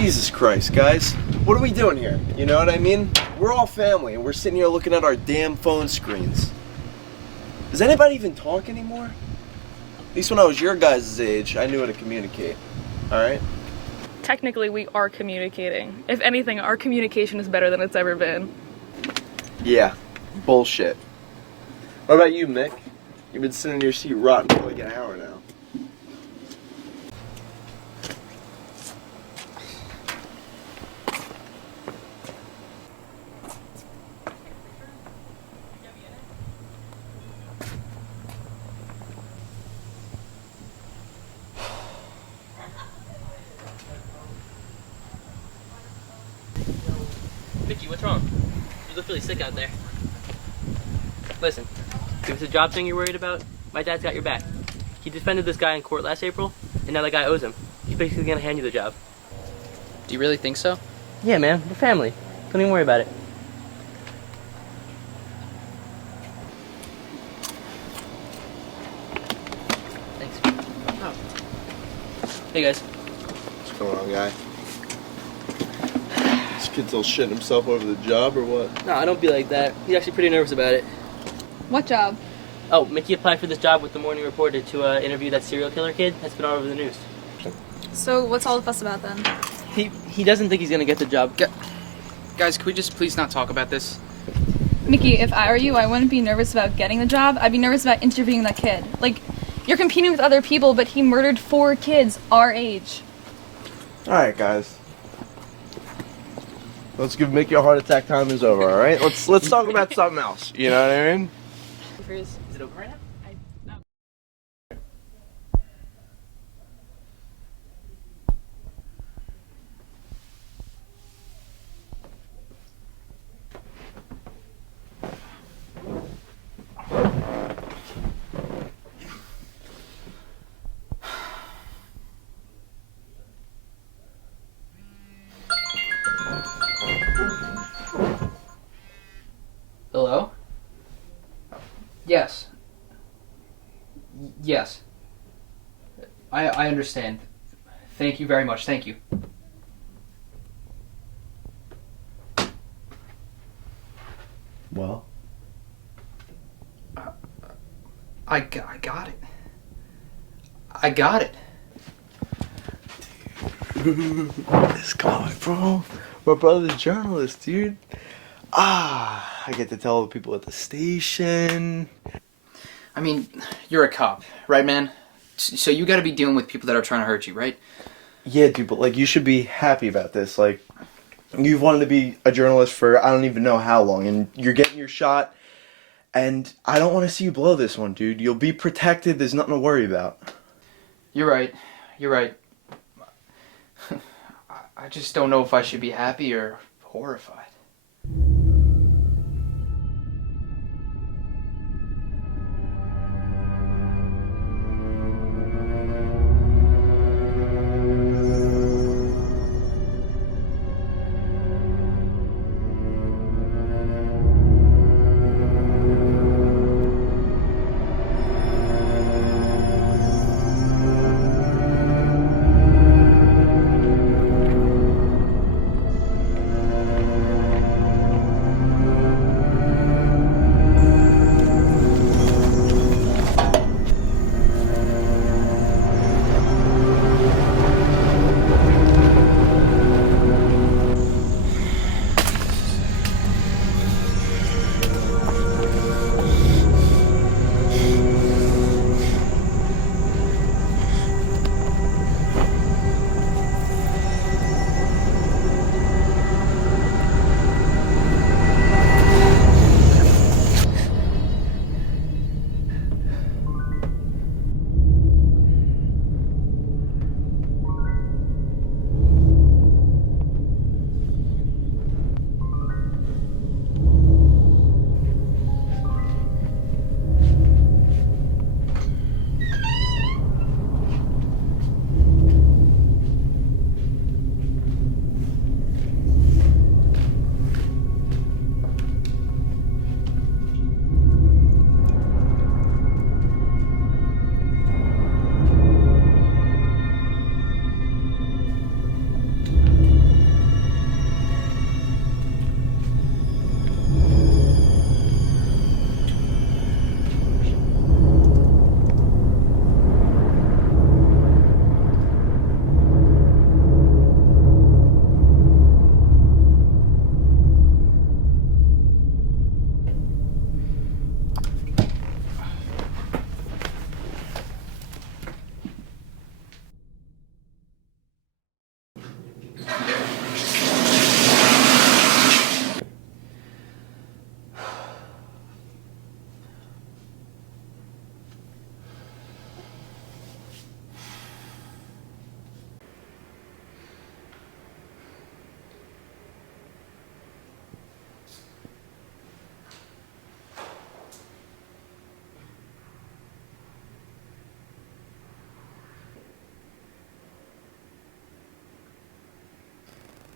Jesus Christ, guys. What are we doing here? You know what I mean? We're all family and we're sitting here looking at our damn phone screens. Does anybody even talk anymore? At least when I was your guys' age, I knew how to communicate. Alright? Technically, we are communicating. If anything, our communication is better than it's ever been. Yeah. Bullshit. What about you, Mick? You've been sitting in your seat rotting for like an hour now. Mickey, what's wrong? You look really sick out there. Listen, if it's a job thing you're worried about, my dad's got your back. He defended this guy in court last April, and now that guy owes him. He's basically gonna hand you the job. Do you really think so? Yeah, man, we're family. Don't even worry about it. Thanks. Oh. Hey, guys. What's going on, guy? This kid's all shitting himself over the job or what? No, don't be like that. He's actually pretty nervous about it. What job? Oh, Mickey applied for this job with the Morning Reporter to interview that serial killer kid that's been all over the news. So what's all the fuss about then? He doesn't think he's gonna get the job. Guys, can we just please not talk about this? Mickey, if I were you, I wouldn't be nervous about getting the job. I'd be nervous about interviewing that kid. Like, you're competing with other people, but he murdered 4 kids our age. Alright, guys. Let's give Mickey a heart attack. Time is over, alright? Let's talk about something else. You know what I mean? Is it open right now? Hello? Yes. Yes. I understand. Thank you very much. Thank you. Well? I got it. I got it. This guy, bro. My brother's a journalist, dude. I get to tell the people at the station. I mean, you're a cop, right, man? So you gotta be dealing with people that are trying to hurt you, right? Yeah, dude, but like you should be happy about this. Like, you've wanted to be a journalist for I don't even know how long, and you're getting your shot. And I don't want to see you blow this one, dude. You'll be protected. There's nothing to worry about. You're right. You're right. I just don't know if I should be happy or horrified.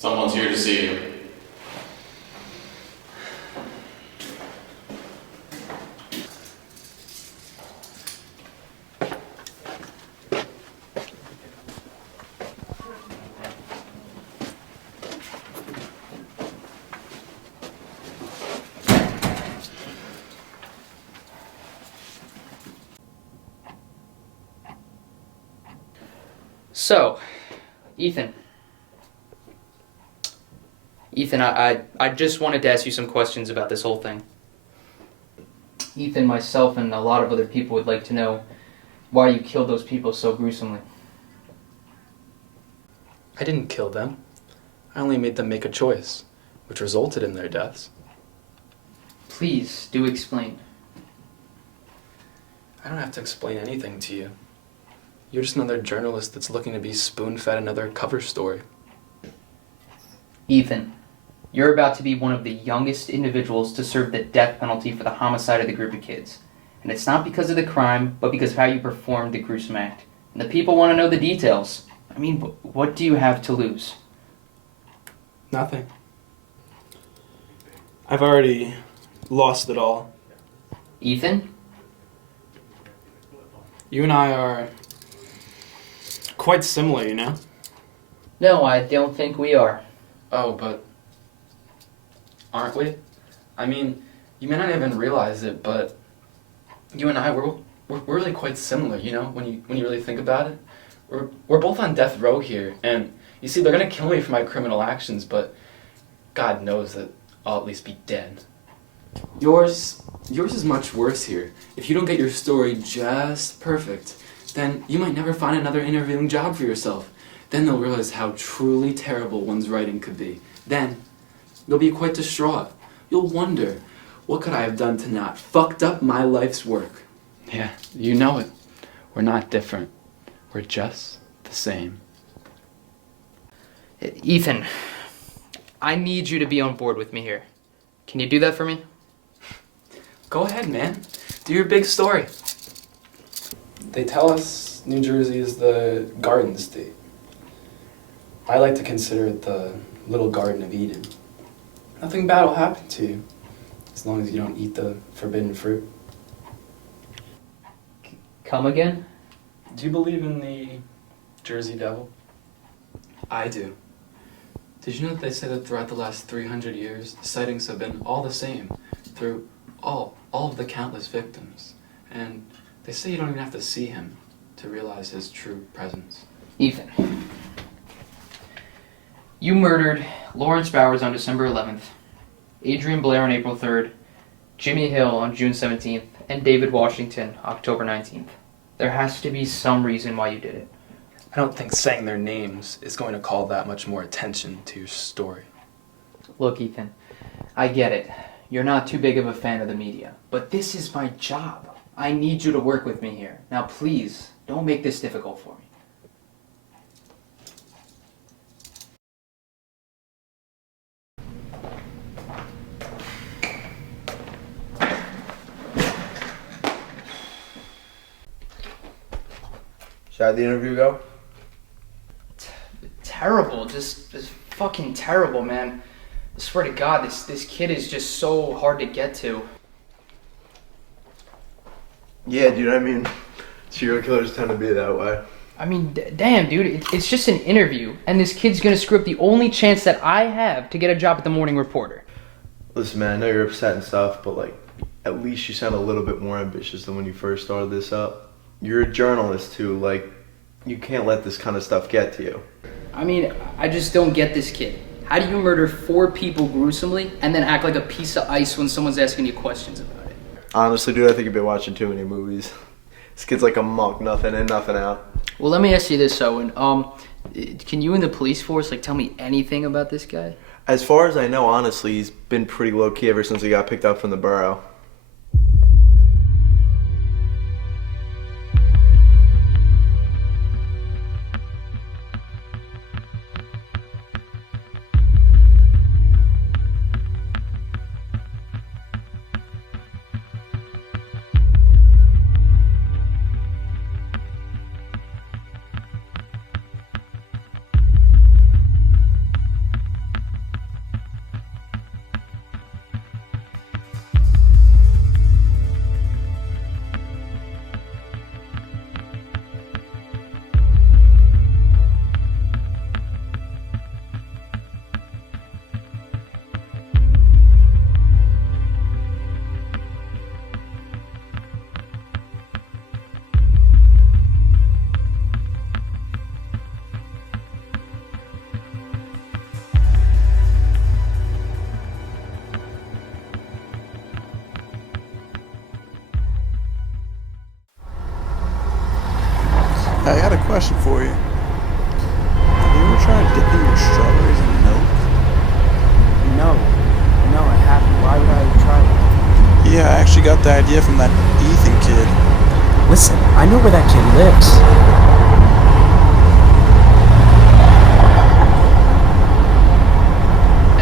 Someone's here to see you. So, Ethan, I just wanted to ask you some questions about this whole thing. Ethan, myself, and a lot of other people would like to know why you killed those people so gruesomely. I didn't kill them. I only made them make a choice, which resulted in their deaths. Please, do explain. I don't have to explain anything to you. You're just another journalist that's looking to be spoon-fed another cover story. Ethan, you're about to be one of the youngest individuals to serve the death penalty for the homicide of the group of kids. And it's not because of the crime, but because of how you performed the gruesome act. And the people want to know the details. I mean, what do you have to lose? Nothing. I've already lost it all. Ethan? You and I are quite similar, you know? No, I don't think we are. Oh, but aren't we? I mean, you may not even realize it, but you and I, we're really quite similar, you know, when you really think about it. We're both on death row here, and you see, they're gonna kill me for my criminal actions, but God knows that I'll at least be dead. Yours is much worse here. If you don't get your story just perfect, then you might never find another interviewing job for yourself. Then they'll realize how truly terrible one's writing could be. Then you'll be quite distraught. You'll wonder, what could I have done to not fucked up my life's work? Yeah, you know it. We're not different. We're just the same. Ethan, I need you to be on board with me here. Can you do that for me? Go ahead, man. Do your big story. They tell us New Jersey is the Garden State. I like to consider it the little Garden of Eden. Nothing bad will happen to you, as long as you don't eat the forbidden fruit. Come again? Do you believe in the Jersey Devil? I do. Did you know that they say that throughout the last 300 years, the sightings have been all the same through all of the countless victims? And they say you don't even have to see him to realize his true presence. Ethan, you murdered Lawrence Bowers on December 11th, Adrian Blair on April 3rd, Jimmy Hill on June 17th, and David Washington October 19th. There has to be some reason why you did it. I don't think saying their names is going to call that much more attention to your story. Look, Ethan, I get it. You're not too big of a fan of the media. But this is my job. I need you to work with me here. Now please, don't make this difficult for me. How'd the interview go? Terrible, just fucking terrible, man. I swear to God, this kid is just so hard to get to. Yeah, dude, I mean, serial killers tend to be that way. I mean, damn, dude, it's just an interview, and this kid's gonna screw up the only chance that I have to get a job at the Morning Reporter. Listen, man, I know you're upset and stuff, but, like, at least you sound a little bit more ambitious than when you first started this up. You're a journalist, too. Like, you can't let this kind of stuff get to you. I mean, I just don't get this kid. How do you murder 4 people gruesomely and then act like a piece of ice when someone's asking you questions about it? Honestly, dude, I think you've been watching too many movies. This kid's like a monk, nothing in, nothing out. Well, let me ask you this, Owen. Can you and the police force, like, tell me anything about this guy? As far as I know, honestly, he's been pretty low-key ever since he got picked up from the borough. Question for you. Have you ever tried dipping your strawberries in milk? No, I haven't. Why would I try that? Yeah, I actually got the idea from that Ethan kid. Listen, I know where that kid lives.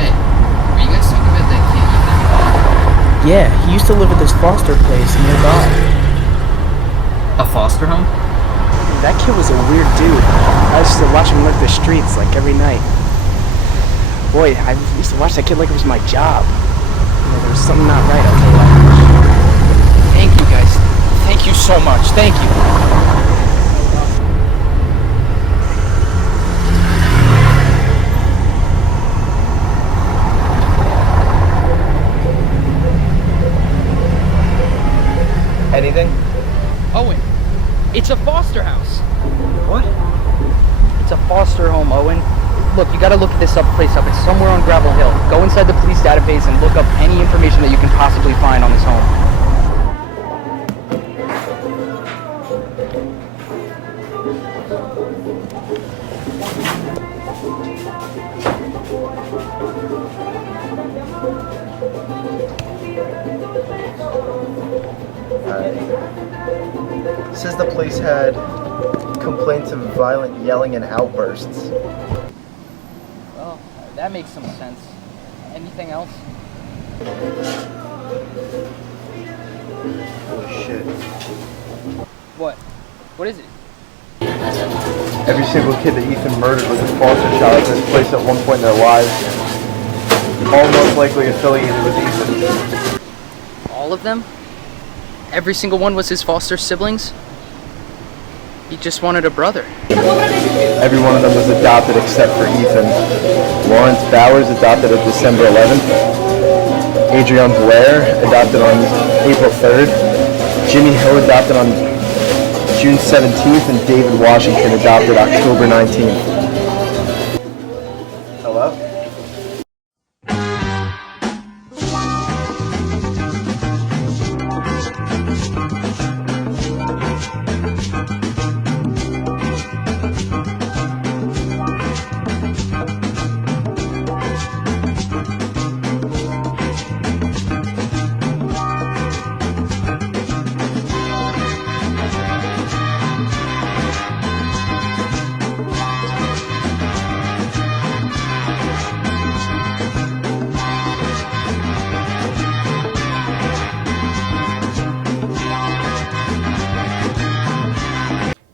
Hey, were you guys talking about that kid Ethan? Yeah, he used to live at this foster place nearby. A foster home? That kid was a weird dude. I used to watch him lurk the streets like every night. Boy, I used to watch that kid like it was my job. You know, there was something not right, I'll tell you that much. Thank you guys. Thank you so much. Thank you. Anything? Owen, it's a foster house. What? It's a foster home, Owen. Look, you gotta look this place up. It's somewhere on Gravel Hill. Go inside the police database and look up any information that you can possibly find on this home. Says the police had complaints of violent yelling and outbursts. Well, that makes some sense. Anything else? Holy shit. What? What is it? Every single kid that Ethan murdered was a foster child at this place at one point in their lives. All most likely affiliated with Ethan. All of them? Every single one was his foster siblings? He just wanted a brother. Every one of them was adopted except for Ethan. Lawrence Bowers adopted on December 11th. Adrian Blair adopted on April 3rd. Jimmy Hill adopted on June 17th. And David Washington adopted October 19th. Hello?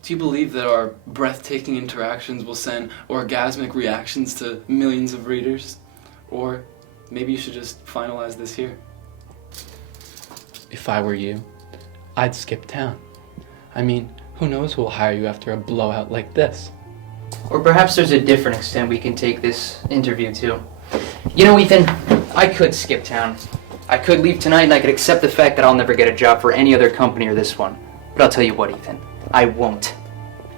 Do you believe that our breathtaking interactions will send orgasmic reactions to millions of readers? Or maybe you should just finalize this here. If I were you, I'd skip town. I mean, who knows who will hire you after a blowout like this? Or perhaps there's a different extent we can take this interview to. You know, Ethan, I could skip town. I could leave tonight and I could accept the fact that I'll never get a job for any other company or this one. But I'll tell you what, Ethan, I won't.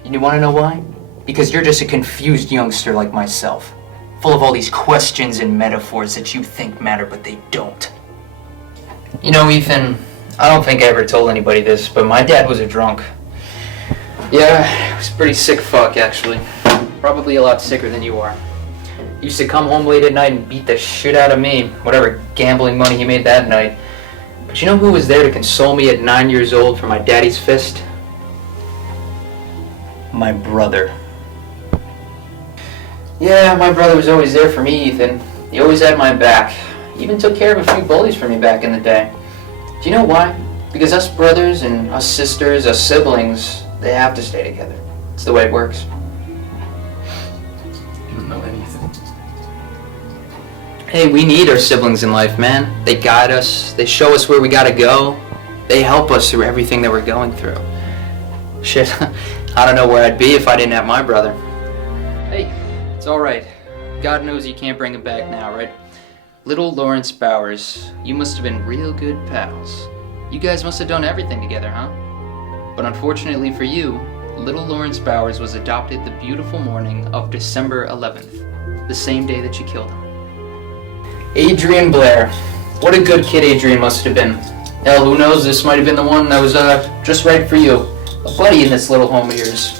And you want to know why? Because you're just a confused youngster like myself, full of all these questions and metaphors that you think matter, but they don't. You know, Ethan, I don't think I ever told anybody this, but my dad was a drunk. Yeah, he was a pretty sick fuck, actually. Probably a lot sicker than you are. He used to come home late at night and beat the shit out of me, whatever gambling money he made that night. But you know who was there to console me at 9 years old for my daddy's fist? My brother. Yeah, my brother was always there for me, Ethan. He always had my back. He even took care of a few bullies for me back in the day. Do you know why? Because us brothers and us sisters, us siblings, they have to stay together. It's the way it works. You don't know anything. Hey, we need our siblings in life, man. They guide us, they show us where we gotta go, they help us through everything that we're going through. Shit, I don't know where I'd be if I didn't have my brother. Hey, it's alright. God knows you can't bring him back now, right? Little Lawrence Bowers, you must have been real good pals. You guys must have done everything together, huh? But unfortunately for you, little Lawrence Bowers was adopted the beautiful morning of December 11th, the same day that you killed him. Adrian Blair. What a good kid Adrian must have been. Hell, who knows, this might have been the one that was just right for you. A buddy in this little home of yours.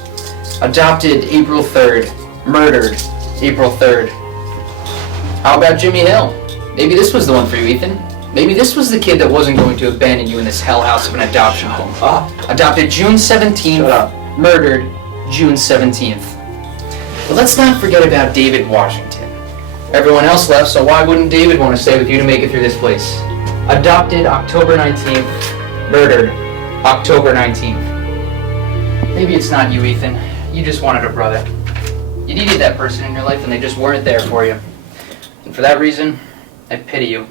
Adopted April 3rd. Murdered April 3rd. How about Jimmy Hill? Maybe this was the one for you, Ethan. Maybe this was the kid that wasn't going to abandon you in this hell house of an adoption home. Adopted June 17th. Murdered June 17th. But let's not forget about David Washington. Everyone else left, so why wouldn't David want to stay with you to make it through this place? Adopted October 19th. Murdered October 19th. Maybe it's not you, Ethan. You just wanted a brother. You needed that person in your life and they just weren't there for you. And for that reason, I pity you.